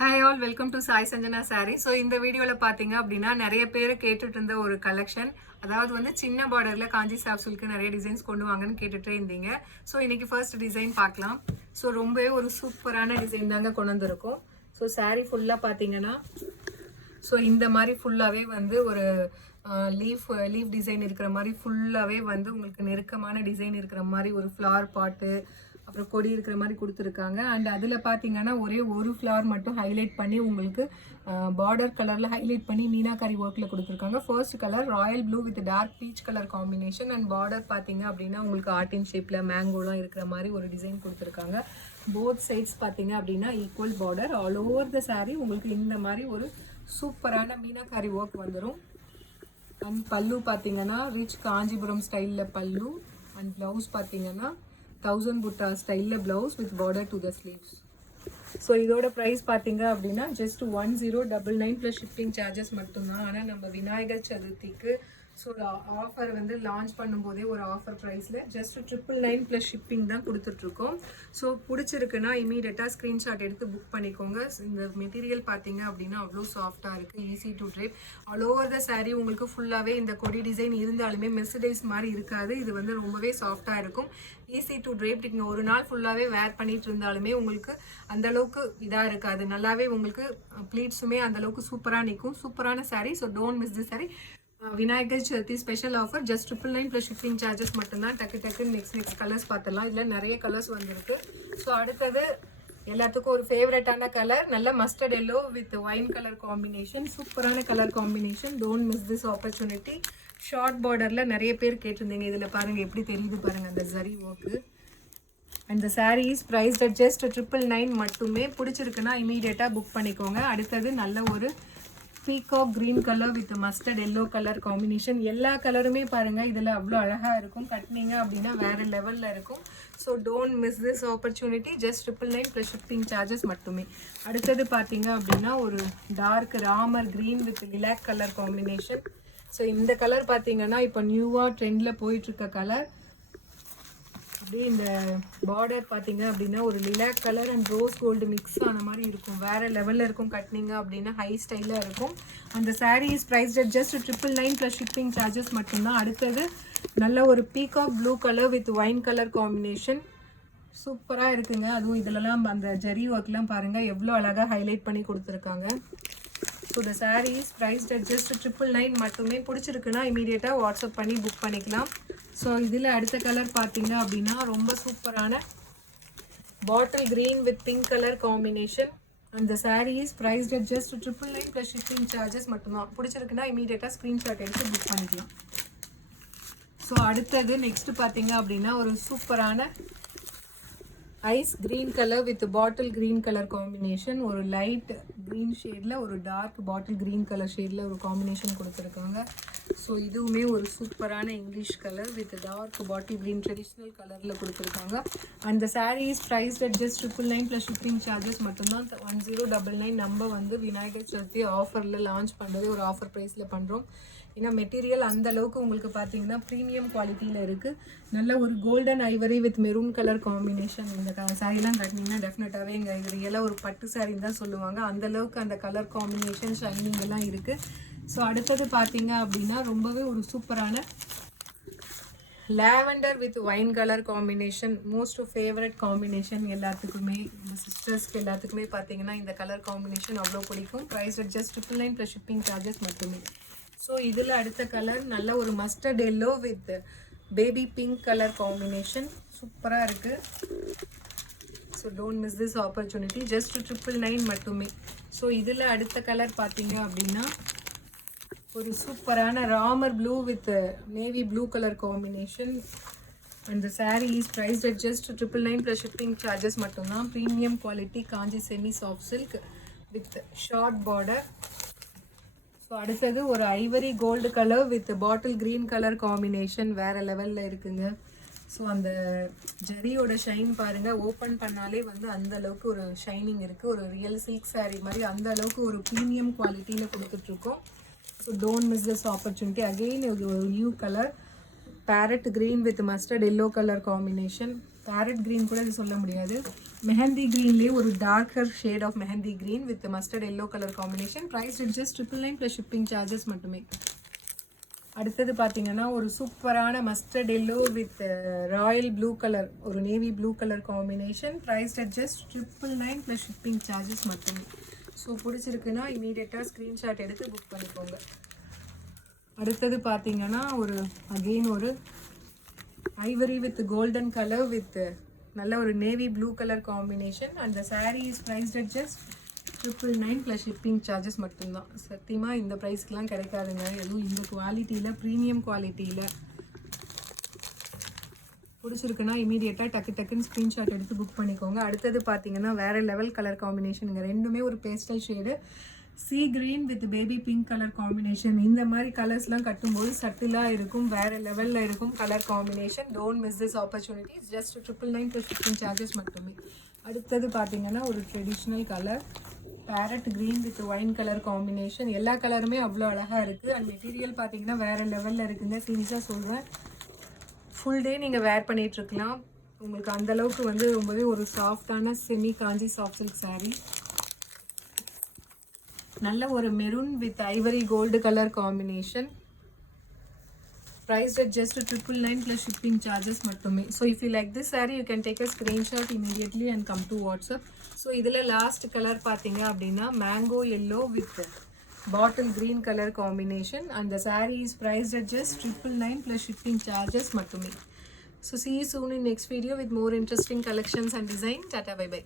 Hi all, welcome to Sai Sanjana sorry. So இந்த வீடியோவில் பார்த்தீங்க அப்படின்னா நிறைய பேர் கேட்டுட்டு இருந்த ஒரு கலெக்ஷன், அதாவது வந்து சின்ன பார்டரில் காஞ்சி சாப்ஸுலுக்கு நிறைய டிசைன்ஸ் கொண்டு வாங்கன்னு கேட்டுகிட்டே இருந்தீங்க. ஸோ இன்னைக்கு ஃபர்ஸ்ட் டிசைன் பார்க்கலாம். ஸோ ரொம்பவே ஒரு சூப்பரான டிசைன் தாங்க கொண்டு வந்திருக்கோம். ஸோ சாரீ ஃபுல்லாக பார்த்தீங்கன்னா ஸோ இந்த மாதிரி ஃபுல்லாகவே வந்து ஒரு லீஃப் டிசைன் இருக்கிற மாதிரி ஃபுல்லாகவே வந்து உங்களுக்கு நெருக்கமான டிசைன் இருக்கிற மாதிரி ஒரு ஃப்ளவர் பாட்டு, அப்புறம் கொடி இருக்கிற மாதிரி கொடுத்துருக்காங்க. அண்ட் அதில் பார்த்தீங்கன்னா ஒரே ஒரு ஃப்ளவர் மட்டும் ஹைலைட் பண்ணி உங்களுக்கு பார்டர் கலரில் ஹைலைட் பண்ணி மீனாக்காரி ஒர்க்கில் கொடுத்துருக்காங்க. First colour royal blue with dark peach colour combination. And border பார்த்தீங்க அப்படின்னா உங்களுக்கு ஆர்டின் ஷேப்பில் மேங்கோலாம் இருக்கிற மாதிரி ஒரு டிசைன் கொடுத்துருக்காங்க. போத் சைட்ஸ் பார்த்தீங்க அப்படின்னா equal border. All over the sari உங்களுக்கு இந்த மாதிரி ஒரு சூப்பரான மீனாக்காரி ஒர்க் வந்துடும். அண்ட் பல்லு பார்த்தீங்கன்னா ரிச் காஞ்சிபுரம் ஸ்டைலில் பல்லு. அண்ட் ப்ளவுஸ் பார்த்தீங்கன்னா 1000 புட்டா ஸ்டைலில் blouse with border to the sleeves. So இதோட ப்ரைஸ் பார்த்தீங்க அப்படின்னா ஜஸ்ட் 1099 ப்ளஸ் ஷிப்பிங் சார்ஜஸ் மட்டும்தான். ஆனால் நம்ம விநாயகர் சதுர்த்திக்கு ஸோ ஆஃபர் வந்து லான்ச் பண்ணும்போதே ஒரு ஆஃபர் ப்ரைஸில் ஜஸ்ட் 999 ப்ளஸ் ஷிப்பிங் தான் கொடுத்துட்ருக்கோம். ஸோ பிடிச்சிருக்குன்னா இமீடியட்டாக ஸ்க்ரீன்ஷாட் எடுத்து புக் பண்ணிக்கோங்க. இந்த மெட்டீரியல் பார்த்தீங்க அப்படின்னா அவ்வளோ சாஃப்டாக இருக்குது, easy to drape. All over the sari உங்களுக்கு ஃபுல்லாகவே இந்த கொடி டிசைன் இருந்தாலுமே மெர்சடைஸ் மாதிரி இருக்காது. இது வந்து ரொம்பவே சாஃப்டாக இருக்கும், ஈஸி டு ட்ரேப். நீங்கள் ஒரு நாள் ஃபுல்லாகவே வேர் பண்ணிட்டு இருந்தாலுமே உங்களுக்கு அந்தளவுக்கு இதாக இருக்காது. நல்லாவே உங்களுக்கு ப்ளீட்ஸுமே அந்தளவுக்கு சூப்பராக நிற்கும். சூப்பரான sari. So don't miss the sari. Vinayagar Chaturthi special offer just 999 plus shipping charges மட்டும்தான். டக்குன்னு நெக்ஸ்ட் கலர்ஸ் பார்த்துடலாம். இதில் நிறைய கலர்ஸ் வந்திருக்கு. ஸோ அடுத்தது எல்லாத்துக்கும் ஒரு ஃபேவரட்டான கலர், நல்ல mustard yellow with wine colour combination. சூப்பரான colour combination. Don't miss this opportunity. Short பார்டரில் நிறைய பேர் கேட்டிருந்தீங்க. இதில் பாருங்கள் எப்படி தெரியுது பாருங்கள் அந்த zari work. And the sari is priced at just 999 மட்டுமே. பிடிச்சிருக்குன்னா இமீடியட்டாக புக் பண்ணிக்கோங்க. அடுத்தது நல்ல ஒரு peacock green colour with mustard yellow colour combination. எல்லா கலருமே பாருங்கள் இதில் அவ்வளோ அழகாக இருக்கும். கட்டினீங்க அப்படின்னா வேறு லெவலில் இருக்கும். So don't miss this opportunity. Just 999 plus shipping charges மட்டுமே. அடுத்தது பார்த்தீங்க அப்படின்னா ஒரு dark Ramar green with lilac colour combination. So இந்த கலர் பார்த்தீங்கன்னா இப்போ நியூவாக ட்ரெண்டில் போயிட்டுருக்க கலர். அப்படியே இந்த பார்டர் பார்த்தீங்க அப்படின்னா ஒரு lilac colour and rose gold mix ஆன மாதிரி இருக்கும். வேறு லெவலில் இருக்கும். கட்டினீங்க அப்படின்னா ஹை ஸ்டைலாக இருக்கும். அந்த saree is priced at just 999 plus shipping charges மட்டும்தான். அடுத்தது நல்ல ஒரு peacock blue colour with wine colour combination. சூப்பராக இருக்குங்க. அதுவும் இதிலலாம் அந்த ஜரி ஒர்க்லாம் பாருங்கள் எவ்வளோ அழகாக ஹைலைட் பண்ணி கொடுத்துருக்காங்க. So the sari is priced at just 999 மட்டுமே. பிடிச்சிருக்குன்னா இமீடியட்டாக வாட்ஸ்அப் பண்ணி புக் பண்ணிக்கலாம். ஸோ இதில் அடுத்த கலர் பார்த்தீங்க அப்படின்னா ரொம்ப சூப்பரான bottle green with pink colour combination. அந்த saree is priced at just 999 plus shipping charges மட்டும்தான். பிடிச்சிருக்குன்னா இமீடியட்டாக ஸ்க்ரீன்ஷாட் எடுத்து புக் பண்ணிக்கலாம். ஸோ அடுத்தது நெக்ஸ்ட் பார்த்தீங்க அப்படின்னா ஒரு சூப்பரான ice green colour with bottle green colour combination. ஒரு லைட் க்ரீன் ஷேடில் ஒரு டார்க் பாட்டில் க்ரீன் கலர் ஷேடில் ஒரு காம்பினேஷன் கொடுத்துருக்காங்க. ஸோ இதுவுமே ஒரு சூப்பரான English colour with dark bottle green traditional கலரில் கொடுத்துருக்காங்க. And the sari is priced at just 999 plus shipping charges மட்டும்தான். 1099 நம்ம வந்து விநாயகர் சதுர்த்தி ஆஃபரில் லான்ச் பண்ணுறது ஒரு ஆஃபர் ப்ரைஸில் பண்ணுறோம். ஏன்னா மெட்டீரியல் அந்தளவுக்கு உங்களுக்கு பார்த்தீங்கன்னா ப்ரீமியம் குவாலிட்டியில் இருக்குது. நல்ல ஒரு golden Ivory with maroon colour combination. இந்த சாரீலாம் கட்டினீங்கன்னா டெஃபினட்டாகவே இங்கே இது ரியலாக ஒரு பட்டு சாரின்னு தான் சொல்லுவாங்க. அந்தளவுக்கு அந்த கலர் காம்பினேஷன் ஷைனிங் எல்லாம் இருக்குது. ஸோ அடுத்தது பார்த்தீங்க அப்படின்னா ரொம்பவே ஒரு சூப்பரான lavender with wine colour combination. Most favourite combination எல்லாத்துக்குமே, இந்த சிஸ்டர்ஸ்க்கு எல்லாத்துக்குமே பார்த்தீங்கன்னா இந்த கலர் காம்பினேஷன் அவ்வளோ பிடிக்கும். Price at just 999 plus shipping charges மட்டுமே. ஸோ இதில் அடுத்த கலர் நல்ல ஒரு mustard yellow with baby pink colour combination. சூப்பராக இருக்குது. So don't miss this opportunity. Just 999 மட்டுமே. ஸோ இதில் அடுத்த கலர் பார்த்தீங்க அப்படின்னா ஒரு சூப்பரான Ramar blue with navy blue colour combination. And the sari is priced at just 999 plus shipping charges மட்டும்தான். Premium quality Kanchi semi soft silk with short border. So அடுத்தது ஒரு ivory gold colour with bottle green colour combination. வேறு லெவலில் இருக்குங்க. So அந்த ஜரியோட shine பாருங்கள், open பண்ணாலே வந்து அந்தளவுக்கு ஒரு ஷைனிங் இருக்குது. ஒரு ரியல் சில்க் சாரீ மாதிரி அந்த அளவுக்கு ஒரு ப்ரீமியம் குவாலிட்டியில் கொடுத்துட்ருக்கோம். So don't miss this opportunity. Again ஒரு new colour parrot green with mustard yellow colour combination. Parrot green கூட இது சொல்ல முடியாது. மெஹந்தி க்ரீன்லேயே ஒரு darker shade of mehndi green with mustard yellow colour combination. Price just 999 plus shipping charges மட்டுமே. அடுத்தது பார்த்தீங்கன்னா ஒரு சூப்பரான mustard yellow with royal blue colour, ஒரு navy blue colour combination. Price just 999 plus shipping charges மட்டுமே. ஸோ பிடிச்சிருக்குன்னா இமீடியட்டாக ஸ்க்ரீன்ஷாட் எடுத்து புக் பண்ணிக்கோங்க. அடுத்தது பார்த்தீங்கன்னா அகெயின் ஒரு Ivory with golden colour with நல்ல ஒரு நேவி ப்ளூ கலர் காம்பினேஷன். அந்த saree is priced at just 999 plus shipping charges மட்டும்தான். சத்தியமாக இந்த ப்ரைஸ்க்கெலாம் கிடைக்காதுங்க. எதுவும் இந்த குவாலிட்டியில், ப்ரீமியம் குவாலிட்டியில். பிடிச்சிருக்குன்னா இமீடியட்டாக டக்குன்னு ஸ்க்ரீன்ஷாட் எடுத்து புக் பண்ணிக்கோங்க. அடுத்தது பார்த்தீங்கன்னா வேறு லெவல் கலர் காம்பினேஷனுங்க. ரெண்டுமே ஒரு pastel shade, sea green with baby pink colour combination. இந்த மாதிரி கலர்ஸ்லாம் கட்டும்போது சட்டிலாக இருக்கும், வேறு லெவலில் இருக்கும் colour combination. Don't miss this opportunity. Just 999 plus shipping charges மட்டுமே. அடுத்தது பார்த்தீங்கன்னா ஒரு traditional colour parrot green with wine colour combination. எல்லா கலருமே அவ்வளோ அழகாக இருக்குது. அண்ட் மெட்டீரியல் பார்த்தீங்கன்னா வேறு லெவலில் இருக்குங்க. சீரியஸாக சொல்கிறேன், ஃபுல் டே நீங்கள் வேர் பண்ணிகிட்ருக்கலாம். உங்களுக்கு அந்தளவுக்கு ரொம்பவே ஒரு சாஃப்டான semi Kanchi soft silk sari. நல்ல ஒரு maroon with ivory gold colour combination. priced at just 999 plus shipping charges மட்டுமே. So if you like this saree, you can take a screenshot immediately and come to WhatsApp. So இதில் last colour பார்த்தீங்க அப்படின்னா mango yellow with bottle green color combination and the saree is priced at just 999 plus shipping charges மட்டுமே. So see you soon in next video with more interesting collections and design. Tata, bye bye.